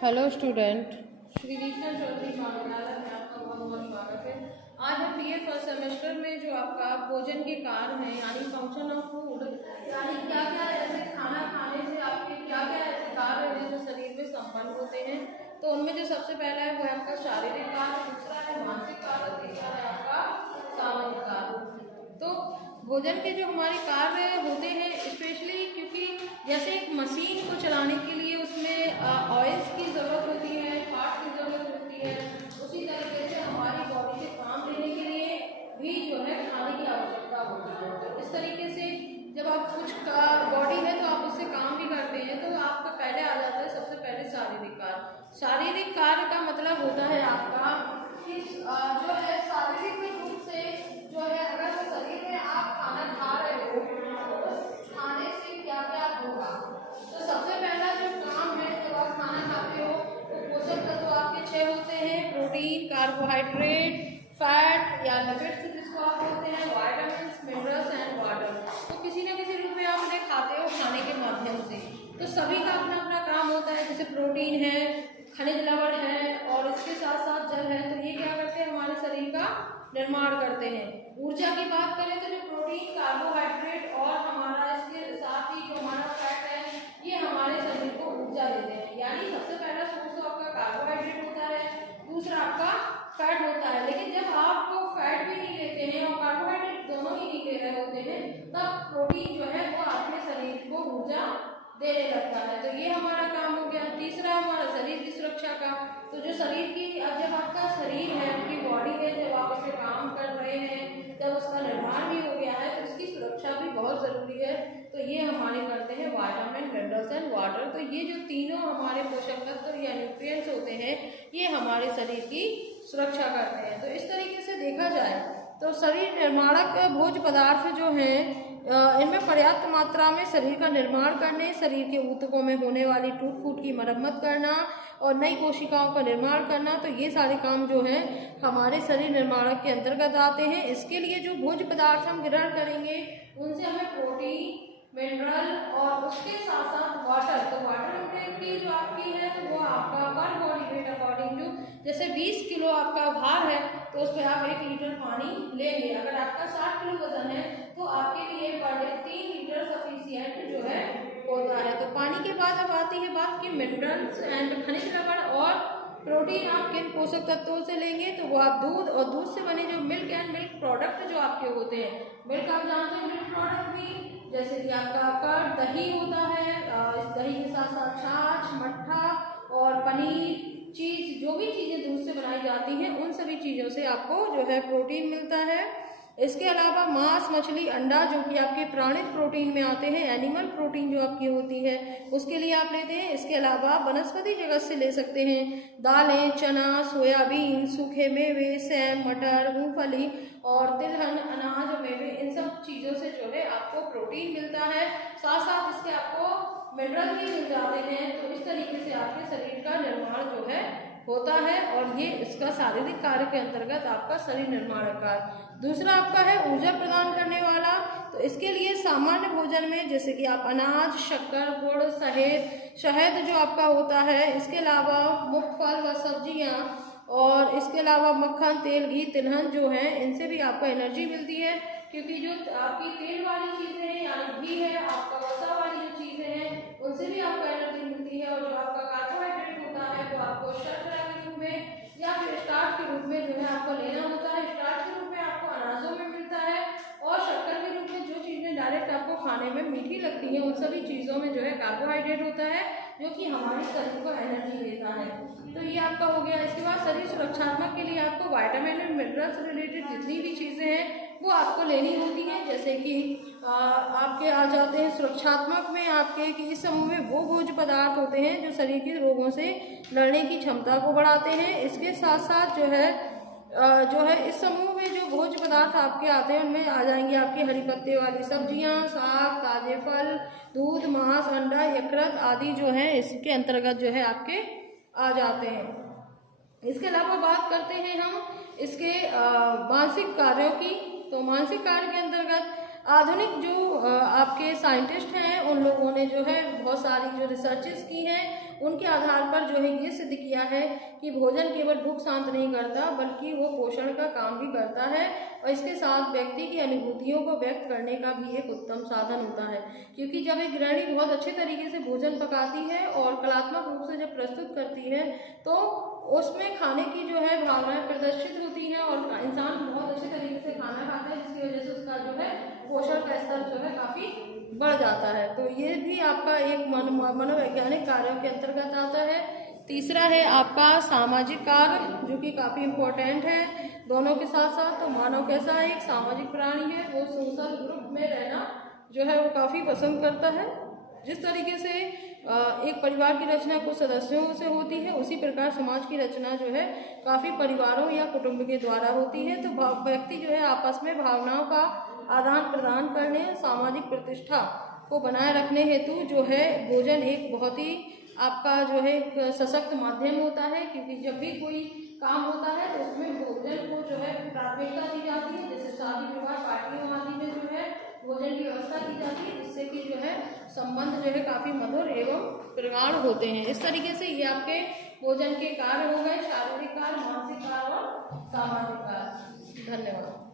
Hello student, Shri Krishna Chaudhary महाविद्यालय में आपका बहुत बहुत स्वागत है। आज हम बीए फर्स्ट सेमेस्टर में जो आपका भोजन के कार्य हैं यानी फंक्शन ऑफ फूड, यानी क्या क्या ऐसे खाना खाने से आपके क्या क्या ऐसे कार्य हैं जो शरीर में संपन्न होते हैं, तो उनमें जो सबसे पहला है वो है आपका शारीरिक कार्य, दूसरा है मानसिक कार्य, तीसरा है आपका सामाजिक कार्य। तो भोजन के जो हमारे कार्य होते हैं स्पेशली, क्योंकि जैसे एक मशीन को चलाने के लिए उसमें ऑयल्स की ज़रूरत होती है, पार्ट की ज़रूरत होती है, उसी तरीके से हमारी बॉडी से काम लेने के लिए भी जो है खाने की आवश्यकता होती है। तो इस तरीके से जब आप कुछ का बॉडी है तो आप उससे काम भी करते हैं, तो आपका पहले आ जाता है सबसे पहले शारीरिक कार्य। शारीरिक कार्य का मतलब होता है आपका कि जो है शारीरिक रूप से जो है अगर शरीर में आप खाना खा रहे हो तो उस खाने से क्या क्या होगा। तो सबसे पहला जो काम है जब आप खाना खाते हो तो पोषक तत्व आपके 6 होते हैं: प्रोटीन, कार्बोहाइड्रेट, फैट या लिपिड्स जिसको आप बोलते हैं, विटामिन्स, मिनरल्स एंड वाटर। तो किसी न किसी रूप में आप उन्हें खाते हो खाने के माध्यम से। तो सभी का अपना अपना काम होता है, जैसे प्रोटीन है, खनिज लवण है और इसके साथ साथ जल है। तो ये क्या करते हैं, हमारे शरीर का निर्माण करते हैं। ऊर्जा की बात करें तो जो प्रोटीन, कार्बोहाइड्रेट और हमारा इसके साथ ही जो हमारा फैट है, ये हमारे शरीर को ऊर्जा देते हैं। यानी सबसे पहला सोर्स तो आपका कार्बोहाइड्रेट होता है, दूसरा आपका फैट होता है। लेकिन जब आप फैट भी नहीं लेते हैं और कार्बोहाइड्रेट दोनों ही नहीं ले रहे होते हैं, तब प्रोटीन जो है वो अपने शरीर को ऊर्जा देने लगता है। तो ये हमारा काम हो गया। तीसरा हमारा शरीर की सुरक्षा का। तो जो शरीर की, अब जब आपका शरीर है, आपकी बॉडी है, जब आप उससे काम कर रहे हैं, जब उसका निर्माण भी हो गया है, तो उसकी सुरक्षा भी बहुत जरूरी है। तो ये हमारे करते हैं विटामिन, मिनरल्स एंड वाटर। तो ये जो तीनों हमारे पोषक तत्व या न्यूट्रिएंट्स होते हैं, ये हमारे शरीर की सुरक्षा करते हैं। तो इस तरीके से देखा जाए तो शरीर निर्माणक भोज्य पदार्थ जो हैं इनमें पर्याप्त मात्रा में शरीर का निर्माण करने, शरीर के ऊतकों में होने वाली टूट फूट की मरम्मत करना और नई कोशिकाओं का निर्माण करना, तो ये सारे काम जो हैं हमारे शरीर निर्माणक के अंतर्गत आते हैं। इसके लिए जो भोज्य पदार्थ हम ग्रहण करेंगे उनसे हमें प्रोटीन, मिनरल और उसके साथ साथ वाटर। तो वाटर इंटेक की जो आपकी है तो वो आपका पर बॉडी वेट अकॉर्डिंग टू, जैसे 20 किलो आपका भार है तो उस पर आप 1 लीटर पानी लेंगे। अगर आपका 60 किलो वजन है तो आपके लिए पर डे 3 लीटर सफिशियंट जो है होता है। तो पानी के बाद अब आती है बात कि मिनरल्स एंड खनिज लवण और प्रोटीन आप किन पोषक तत्वों से लेंगे। तो वो आप दूध और दूध से बने जो मिल्क एंड मिल्क प्रोडक्ट जो आपके होते हैं, मिल्क आप जानते हैं, मिल्क प्रोडक्ट भी जैसे कि आपका कर्ड, दही होता है, इस दही के साथ साथ छाछ, मट्ठा और पनीर, चीज़, जो भी चीज़ें दूध से बनाई जाती हैं उन सभी चीज़ों से आपको जो है प्रोटीन मिलता है। इसके अलावा मांस, मछली, अंडा जो कि आपके प्राणिज प्रोटीन में आते हैं, एनिमल प्रोटीन जो आपकी होती है उसके लिए आप लेते हैं। इसके अलावा वनस्पति जगत से ले सकते हैं दालें, चना, सोयाबीन, सूखे मेवे, सैम, मटर, मूंगफली और तिलहन, अनाज, मेवे, इन सब चीज़ों से जो है आपको प्रोटीन मिलता है। साथ साथ इसके आपको मिनरल भी मिल जाते हैं। तो इस तरीके से आपके शरीर का निर्माण जो है होता है और ये इसका शारीरिक कार्य के अंतर्गत आपका शरीर निर्माण कार्य। दूसरा आपका है ऊर्जा प्रदान करने वाला। तो इसके लिए सामान्य भोजन में जैसे कि आप अनाज, शक्कर, गुड़, शहद जो आपका होता है, इसके अलावा मुख्य फल व सब्जियां और इसके अलावा मक्खन, तेल, घी, तिलहन जो है इनसे भी आपको एनर्जी मिलती है। क्योंकि जो आपकी तेल वाली चीज़ें हैं यानी घी है, आपका वसा वाली जो चीज़ें हैं उनसे भी आपको एनर्जी मिलती है। और जो आपका कार्बोहाइड्रेट होता है वो आपको शर्करा के रूप में या फिर स्टार्च के रूप में जो है आपको लेना होता है। स्टार्च के रूप में आपको अनाजों में मिलता है और शक्कर के रूप में जो चीज़ें डायरेक्ट आपको खाने में मीठी लगती हैं उन सभी चीज़ों में जो है कार्बोहाइड्रेट होता है, जो कि हमारे शरीर को एनर्जी देता है। तो ये आपका हो गया। इसके बाद शरीर सुरक्षात्मक के लिए आपको विटामिन और मिनरल्स रिलेटेड जितनी भी चीज़ें हैं वो आपको लेनी होती हैं। जैसे कि आपके आ जाते हैं सुरक्षात्मक में आपके कि इस समूह में वो भोज्य पदार्थ होते हैं जो शरीर के रोगों से लड़ने की क्षमता को बढ़ाते हैं। इसके साथ साथ जो है इस समूह में जो भोज्य पदार्थ आपके आते हैं उनमें आ जाएंगे आपकी हरी पत्ते वाली सब्जियां, साग, ताजे फल, दूध, मांस, अंडा, यकृत आदि जो है इसके अंतर्गत जो है आपके आ जाते हैं। इसके अलावा बात करते हैं हम इसके मानसिक कार्यों की। तो मानसिक कार्य के अंतर्गत आधुनिक जो आपके साइंटिस्ट हैं उन लोगों ने जो है बहुत सारी जो रिसर्चेस की हैं उनके आधार पर जो है ये सिद्ध किया है कि भोजन केवल भूख शांत नहीं करता बल्कि वो पोषण का काम भी करता है और इसके साथ व्यक्ति की अनुभूतियों को व्यक्त करने का भी एक उत्तम साधन होता है। क्योंकि जब एक गृहिणी बहुत अच्छे तरीके से भोजन पकाती है और कलात्मक रूप से जब प्रस्तुत करती है तो उसमें खाने की जो है भावनाएं प्रदर्शित होती हैं और इंसान बहुत अच्छे तरीके से खाना खाता है, जिसकी वजह से उसका जो है पोषण का स्तर जो है काफ़ी बढ़ जाता है। तो ये भी आपका एक मनोवैज्ञानिक कार्यों के अंतर्गत आता है। तीसरा है आपका सामाजिक कार्य, जो कि काफ़ी इम्पोर्टेंट है दोनों के साथ साथ। तो मानव कैसा है, एक सामाजिक प्राणी है, वो सोशल ग्रुप में रहना जो है वो काफ़ी पसंद करता है। जिस तरीके से एक परिवार की रचना कुछ सदस्यों से होती है, उसी प्रकार समाज की रचना जो है काफ़ी परिवारों या कुटुंब के द्वारा होती है। तो व्यक्ति जो है आपस में भावनाओं का आदान प्रदान करने, सामाजिक प्रतिष्ठा को बनाए रखने हेतु जो है भोजन एक बहुत ही आपका जो है एक सशक्त माध्यम होता है। क्योंकि जब भी कोई काम होता है तो उसमें भोजन को जो है प्राथमिकता दी जाती है। जैसे शादी विवाह पार्टियों आदि में जो है भोजन की व्यवस्था की जाती है, जिससे कि जो है संबंध जो है काफ़ी मधुर एवं प्रगाढ़ होते हैं। इस तरीके से ये आपके भोजन के कार्य हो गए, शारीरिक कार्य, मानसिक कार्य और सामाजिक कार्य। धन्यवाद।